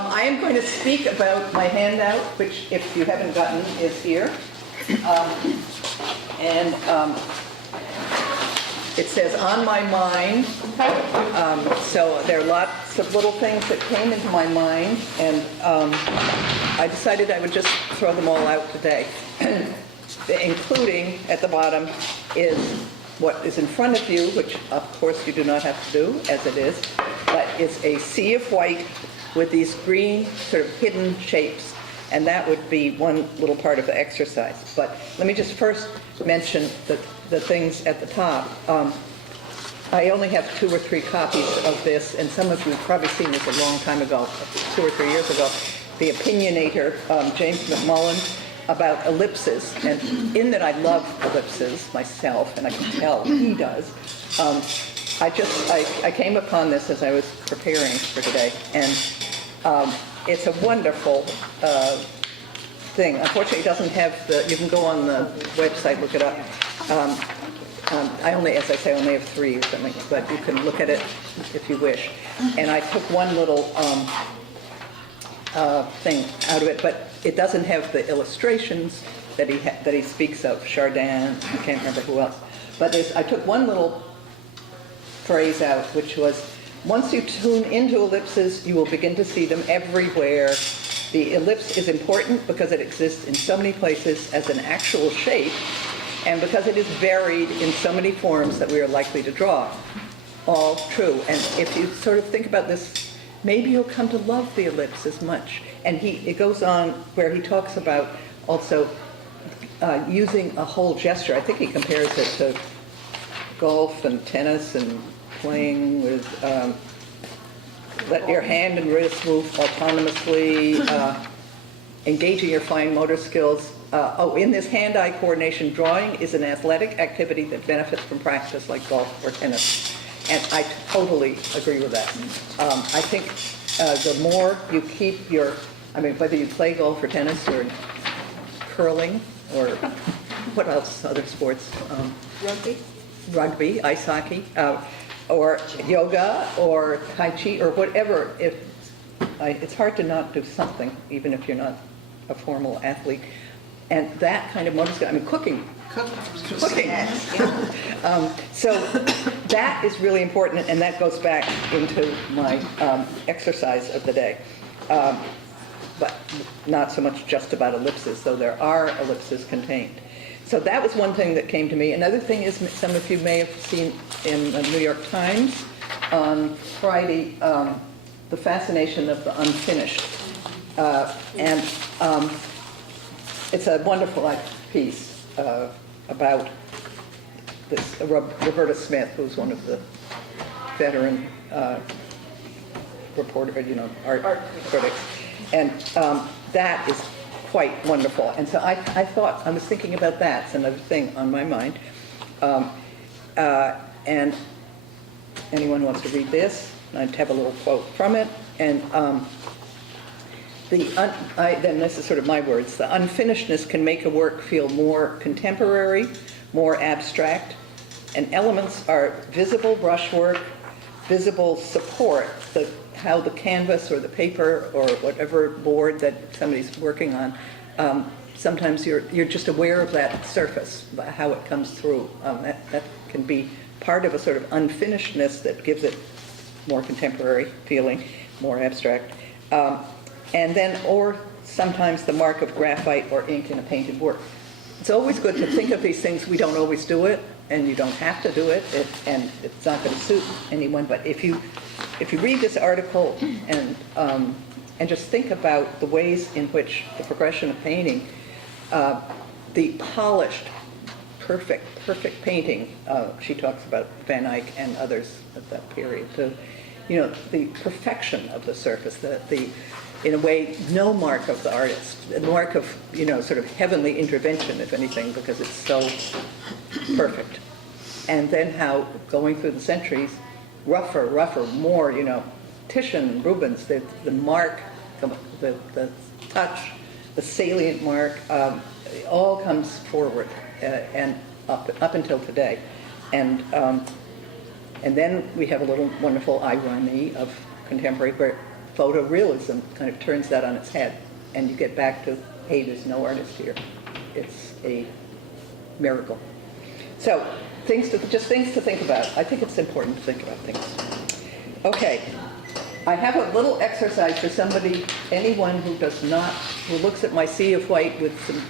I am going to speak about my handout, which, if you haven't gotten, is here. And it says, "On my mind." So there are lots of little things that came into my mind, and I decided I would just throw them all out today. Including, at the bottom, is what is in front of you, which of course you do not have to do, as it is, but it's a sea of white with these green sort of hidden shapes, and that would be one little part of the exercise. But let me just first mention the things at the top. I only have 2 or 3 copies of this, and some of you have probably seen this a long time ago, 2 or 3 years ago. The opinionator, James McMullen, about ellipses, and in that I love ellipses myself, and I can tell he does. I came upon this as I was preparing for today, and it's a wonderful thing. Unfortunately, it doesn't have you can go on the website, look it up. I only, as I say, only have 3 or something, but you can look at it if you wish. And I took one little thing out of it, but it doesn't have the illustrations that he speaks of. Chardin, I can't remember who else. But I took one little phrase out, which was, "Once you tune into ellipses, you will begin to see them everywhere. The ellipse is important because it exists in so many places as an actual shape, and because it is varied in so many forms that we are likely to draw." All true. And if you sort of think about this, maybe you'll come to love the ellipse as much. And it goes on where he talks about also using a whole gesture. I think he compares it to golf and tennis and playing with let your hand and wrist move autonomously, engaging your fine motor skills. In this hand-eye coordination, drawing is an athletic activity that benefits from practice like golf or tennis. And I totally agree with that. I think the more you keep whether you play golf or tennis or curling or what else, other sports? Rugby, ice hockey, or yoga or Tai Chi or whatever. It's hard to not do something, even if you're not a formal athlete. And that kind of motor skill, cooking. So that is really important, and that goes back into my exercise of the day. But not so much just about ellipses, though there are ellipses contained. So that was one thing that came to me. Another thing is, some of you may have seen in the New York Times on Friday, the fascination of the unfinished. And it's a wonderful piece about this Roberta Smith, who's one of the veteran art critics, and that is quite wonderful. And so I thought, I was thinking about that. It's another thing on my mind. And anyone wants to read this? I'd have a little quote from it. And then this is sort of my words. "The unfinishedness can make a work feel more contemporary, more abstract, and elements are visible brushwork, visible support, how the canvas or the paper or whatever board that somebody's working on, sometimes you're just aware of that surface, how it comes through. That can be part of a sort of unfinishedness that gives it more contemporary feeling, more abstract. And then, or sometimes the mark of graphite or ink in a painted work. It's always good to think of these things. We don't always do it, and you don't have to do it, and it's not going to suit anyone. But if you read this article and just think about the ways in which the progression of painting, the polished, perfect painting, she talks about Van Eyck and others at that period, the perfection of the surface, in a way, no mark of the artist, a mark of, sort of heavenly intervention, if anything, because it's so perfect. And then how, going through the centuries, rougher, more, Titian, Rubens, the mark, the touch, the salient mark, all comes forward and up until today. And then we have a little wonderful irony of contemporary, where photorealism kind of turns that on its head, and you get back to, hey, there's no artist here. It's a miracle. So things to think about. I think it's important to think about things. Okay, I have a little exercise for anyone who looks at my sea of white with some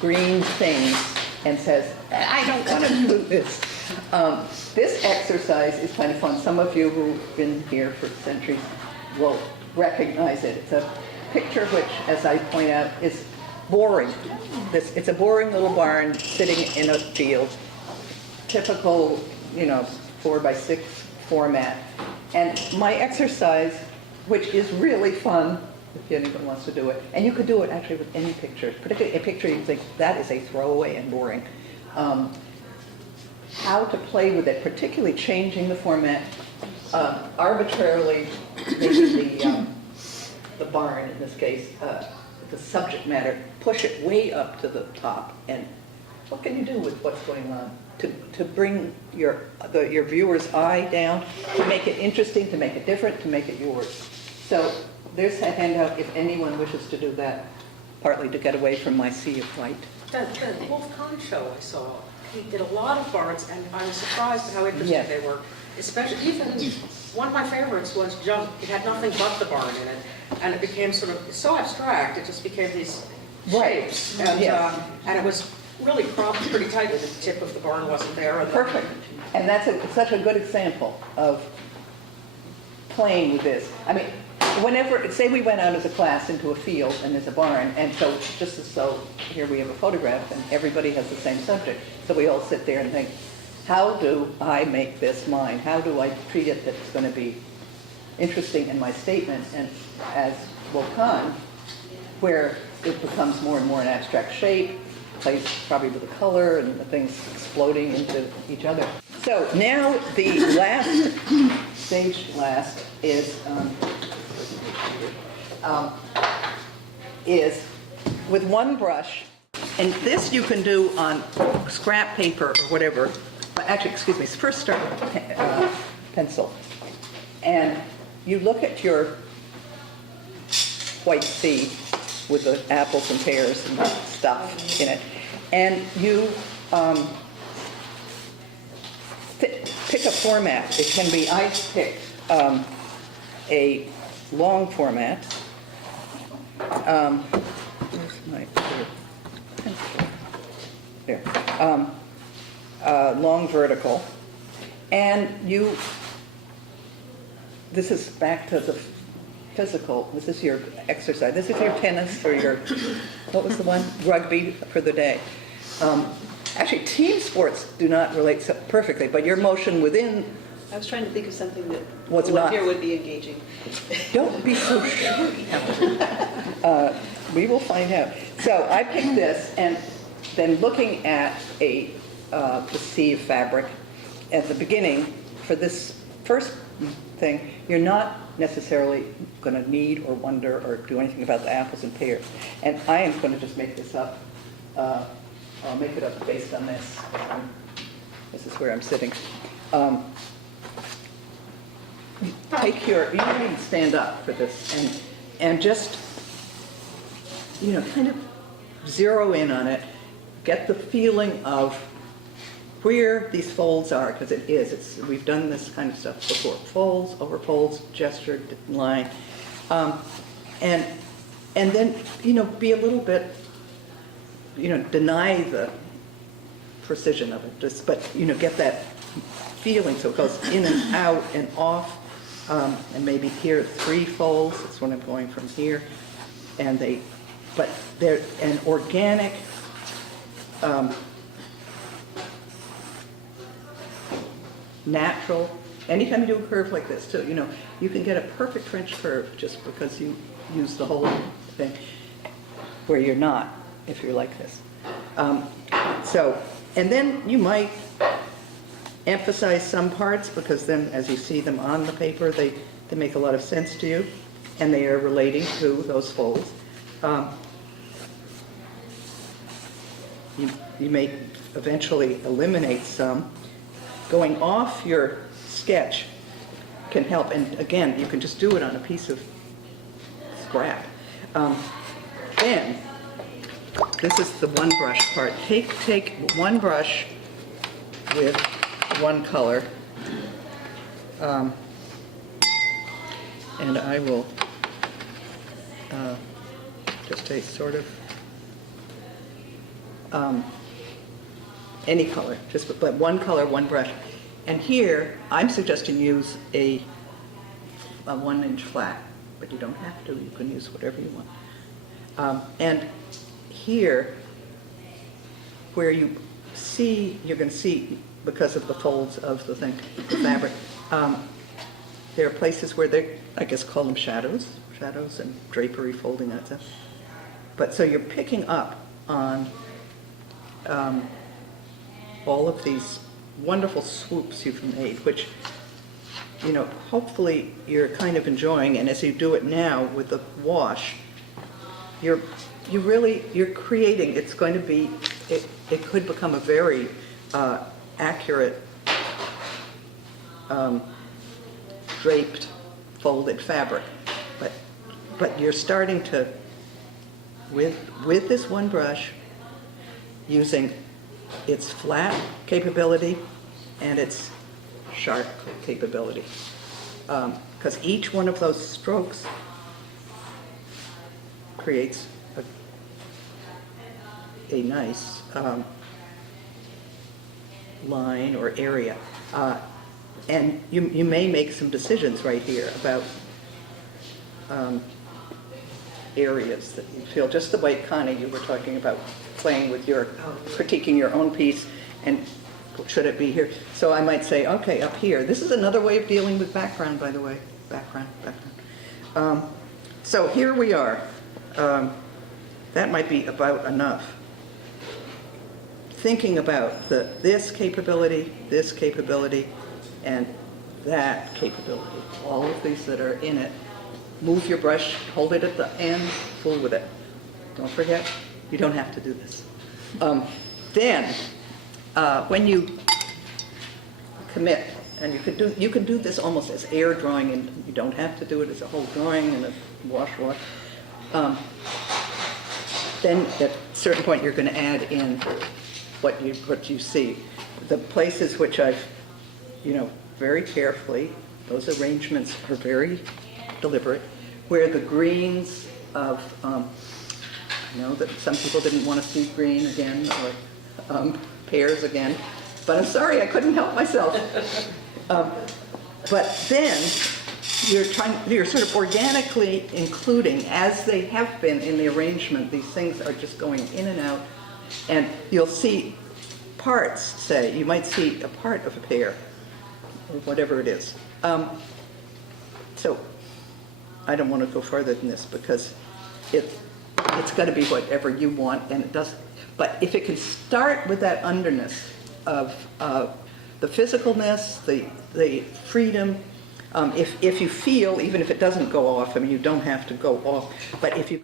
green things and says, I don't want to do this. This exercise is kind of fun. Some of you who've been here for centuries will recognize it. It's a picture which, as I point out, is boring. It's a boring little barn sitting in a field, typical, 4x6 format. And my exercise, which is really fun, if anyone wants to do it, and you could do it actually with any picture, particularly a picture you think, that is a throwaway and boring. How to play with it, particularly changing the format arbitrarily, maybe the barn in this case, the subject matter, push it way up to the top, and what can you do with what's going on to bring your viewer's eye down, to make it interesting, to make it different, to make it yours. So there's a handout if anyone wishes to do that, partly to get away from my sea of white. The Wolf Kahn show I saw, he did a lot of barns, and I was surprised at how interesting they were. Especially, even one of my favorites was Jump. It had nothing but the barn in it, and it became sort of so abstract. It just became these shapes, and it was really cropped pretty tightly. The tip of the barn wasn't there. Perfect, and that's such a good example of playing with this. I mean, whenever, say we went out as a class into a field and there's a barn, and so here we have a photograph and everybody has the same subject. So we all sit there and think, how do I make this mine? How do I treat it that it's going to be interesting in my statement? And as Wolf Kahn, where it becomes more and more an abstract shape, plays probably with the color and the things exploding into each other. So now the last is with one brush, and this you can do on scrap paper or whatever. Actually, excuse me, first start with pencil. And you look at your white sea with the apples and pears and stuff in it, and you pick a format. It can be, I picked a long format. Where's my pencil? There. Long vertical. And this is back to the physical. This is your exercise. This is your tennis or your, what was the one? Rugby for the day. Actually, team sports do not relate so perfectly, but your motion within. I was trying to think of something that here would be engaging. Don't be so sure. We will find out. So I picked this, and then looking at the sea of fabric at the beginning, for this first thing, you're not necessarily going to need or wonder or do anything about the apples and pears. And I am going to just make this up. I'll make it up based on this. This is where I'm sitting. You can stand up for this and just, kind of zero in on it, get the feeling of where these folds are, because we've done this kind of stuff before. Folds, over folds, gesture, line. And then, be a little bit, deny the precision of it, but, get that feeling so it goes in and out and off. And maybe here 3 folds, that's what I'm going from here. But they're an organic, natural. Anytime you do a curve like this too, you can get a perfect French curve just because you use the whole thing, where you're not if you're like this. And then you might emphasize some parts, because then as you see them on the paper, they make a lot of sense to you, and they are relating to those folds. You may eventually eliminate some. Going off your sketch can help, and again, you can just do it on a piece of scrap. Then, this is the one brush part. Take one brush with one color, and I will just take sort of any color, but one color, one brush. And here, I'm suggesting use a 1-inch flat, but you don't have to. You can use whatever you want. And here, where you see, you're going to see, because of the folds of the fabric, there are places where they, I guess, call them shadows and drapery folding, that stuff. But so you're picking up on all of these wonderful swoops you've made, which, you know, hopefully you're kind of enjoying. And as you do it now with the wash, you're creating. It's going to be. It could become a very accurate draped, folded fabric. But you're starting to, with this one brush, using its flat capability and its sharp capability. Because each one of those strokes creates a nice line or area. And you may make some decisions right here about areas that you feel, just the way, Connie, you were talking about playing with your, critiquing your own piece, and should it be here? So I might say, okay, up here. This is another way of dealing with background, by the way. Background. So here we are. That might be about enough. Thinking about this capability, and that capability. All of these that are in it. Move your brush, hold it at the end, fool with it. Don't forget, you don't have to do this. Then, when you commit, and you can do this almost as air drawing, and you don't have to do it as a whole drawing and a wash. Then at a certain point you're going to add in what you see. The places which I've, very carefully, those arrangements are very deliberate, where the greens of, that some people didn't want to see green again, or pears again, but I'm sorry, I couldn't help myself. But then you're sort of organically including, as they have been in the arrangement, these things are just going in and out, and you'll see parts, say, you might see a part of a pear, or whatever it is. So I don't want to go further than this, because it's got to be whatever you want, and it doesn't. But if it can start with that underness of the physicalness, the freedom, if you feel, even if it doesn't go off, I mean, you don't have to go off, but if you